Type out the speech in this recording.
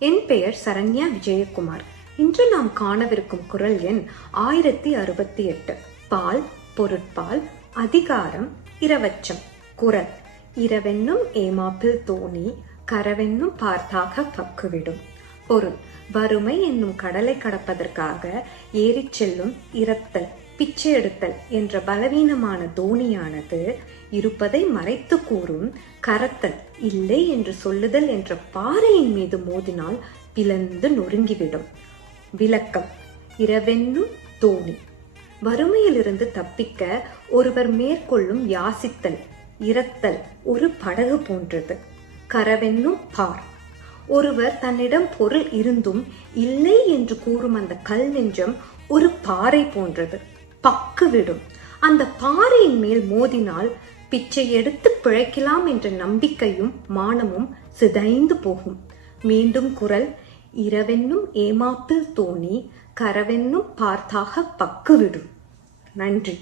என் பெயர் சரண்யா விஜயகுமார். இன்று நாம் காணவிருக்கும் குறள் எண் 1068. பால் பொருட்பால். அதிகாரம் இரவச்சம். குறள்: இரவென்னும் ஏமாப்பில் தோணி கரவென்னும் பார்த்தாக பக்குவிடும். பொருள்: வறுமை என்னும் கடலை கடப்பதற்காக ஏறிச் செல்லும் இரத்தல், பிச்சை எடுத்தல் என்ற பலவீனமான தோணியானது இருப்பதை மறைத்து கூறும் கரத்தல், இல்லை என்று சொல்லுதல் என்ற பாறையின் மீது மோதினால் பிளந்து நொறுங்கிவிடும். விளக்கம்: இரவென்னும் தோணி. வறுமையிலிருந்து தப்பிக்க ஒருவர் மேற்கொள்ளும் யாசித்தல், இரத்தல் ஒரு படகு போன்றது. கரவென்னும் பார். ஒருவர் தன்னிடம் பொருள் இருந்தும் இல்லை என்று கூறும் அந்த கல் நெஞ்சம் ஒரு பாறை போன்றது, பக்குவிடும். அந்த பாறையின் மேல் மோதினால் பிச்சை எடுத்து பிழைக்கலாம் என்ற நம்பிக்கையும் மானமும் சிதைந்து போகும். மீண்டும் குறள்: இரவென்னும் ஏமாப்பில் தோணி கரவென்னும் பார்த்தாக பக்குவிடும். நன்றி.